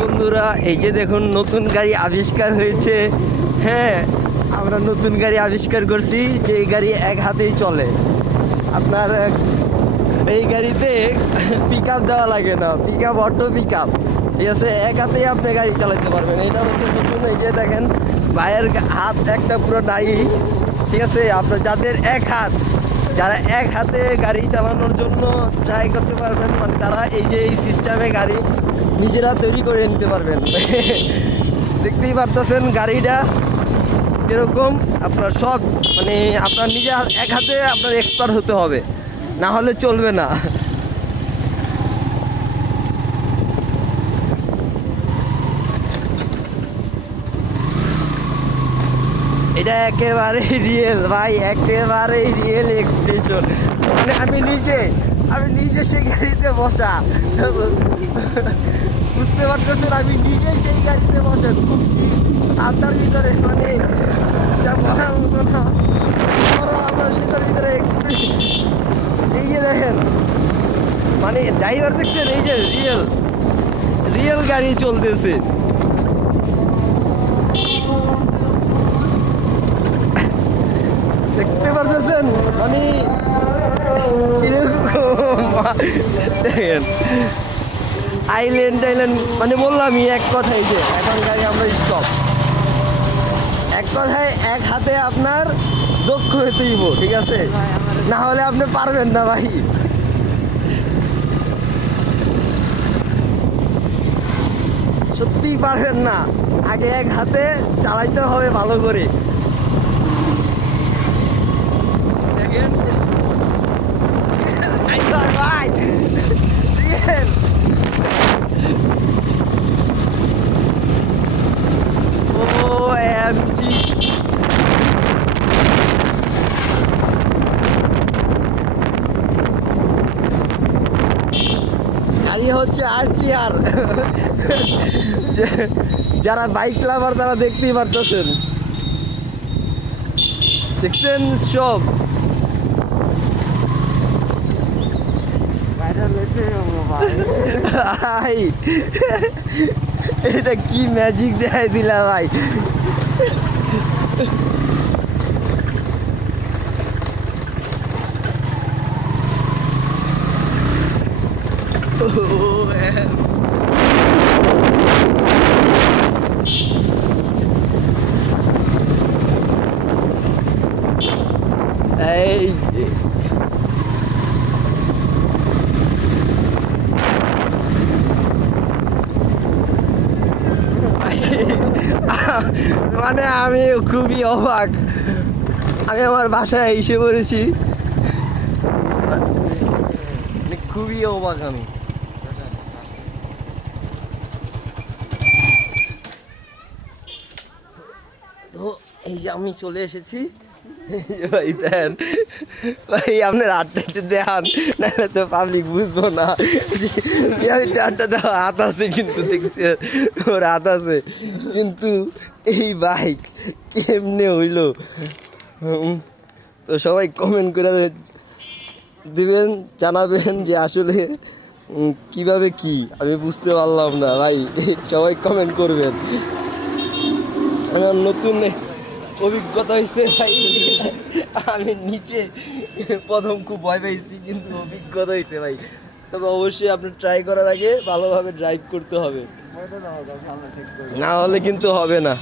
বন্ধুরা, এই যে দেখুন নতুন গাড়ি আবিষ্কার হয়েছে। হ্যাঁ, আমরা নতুন গাড়ি আবিষ্কার করছি যে এই গাড়ি এক হাতেই চলে। আপনার এই গাড়িতে পিক আপ দেওয়া লাগে না, pick up auto pick up, ঠিক আছে। এক হাতেই আপনি গাড়ি চালাতে পারবেন। এটা হচ্ছে নতুন। এই যে দেখেন ভাইয়ের হাত একটা পুরো নাই, ঠিক আছে। আপনার যাদের যারা এক হাতে গাড়ি চালানোর জন্য ট্রাই করতে পারবেন, মানে তারা এই যে এই সিস্টেমে গাড়ি নিজেরা তৈরি করে নিতে পারবেন। দেখতেই পারতেছেন গাড়িটা এরকম। আপনার সব মানে আপনার নিজে এক হাতে আপনার এক্সপার্ট হতে হবে, না হলে চলবে না। এটা একেবারে রিয়েল ভাই, একেবারে রিয়েল এক্সপ্রেশন। মানে আমি নিজে সেই গাড়িতে বসা, বুঝতে পারতেছেন, আমি নিজে সেই গাড়িতে বসে ঘুরছি আপনার ভিতরে, মানে যা বলার মতো না। আমরা সেটার ভিতরে এক্সপ্রেশন, এই যে দেখেন, মানে ড্রাইভার দেখছেন, এই যে রিয়েল গাড়ি চলতেছে। দেখতে পারতেছেন মানে দেখেন আইল্যান্ড মানে বললামই এক কথাই যে এখন গাড়ি আমরা স্টপ। এক কথায় এক হাতে আপনার দক্ষ হতে দিব, ঠিক আছে, না হলে আপনি পারবেন না ভাই। সত্যিই পারবেন না, আগে এক হাতে চালাইতে হবে ভালো করে। দেখেন ভাই রিয়েল। OMG, গাড়ি হচ্ছে RTR। যারা বাইক লাভার তারা দেখতেই পারতেছেন, দেখছেন সব। ভাই এটা কি ম্যাজিক দেখাই দিলা ভাই। এই মানে আমি খুবই অবাক, আমি আমার বাসায় এসে পড়েছি, খুবই অবাক আমি। তো এই যে আমি চলে এসেছি ভাই, দেন ভাই আপনার হাতটা একটু দেখান, না তো পাবলিক বুঝবো না। হাতটা দেওয়া হাত আছে, কিন্তু দেখছি ওর হাত আছে, কিন্তু এই বাইক কেমনে হইলো। তো সবাই কমেন্ট করে দিবেন, জানাবেন যে আসলে কিভাবে কি, আমি বুঝতে পারলাম না ভাই। সবাই কমেন্ট করবেন। আমার নতুন অভিজ্ঞতা হয়েছে ভাই, আমি নিচে প্রথম খুব ভয় পাইছি, কিন্তু অভিজ্ঞতা হয়েছে ভাই। তবে অবশ্যই আপনি ট্রাই করার আগে ভালোভাবে ড্রাইভ করতে হবে, না হলে কিন্তু হবে না।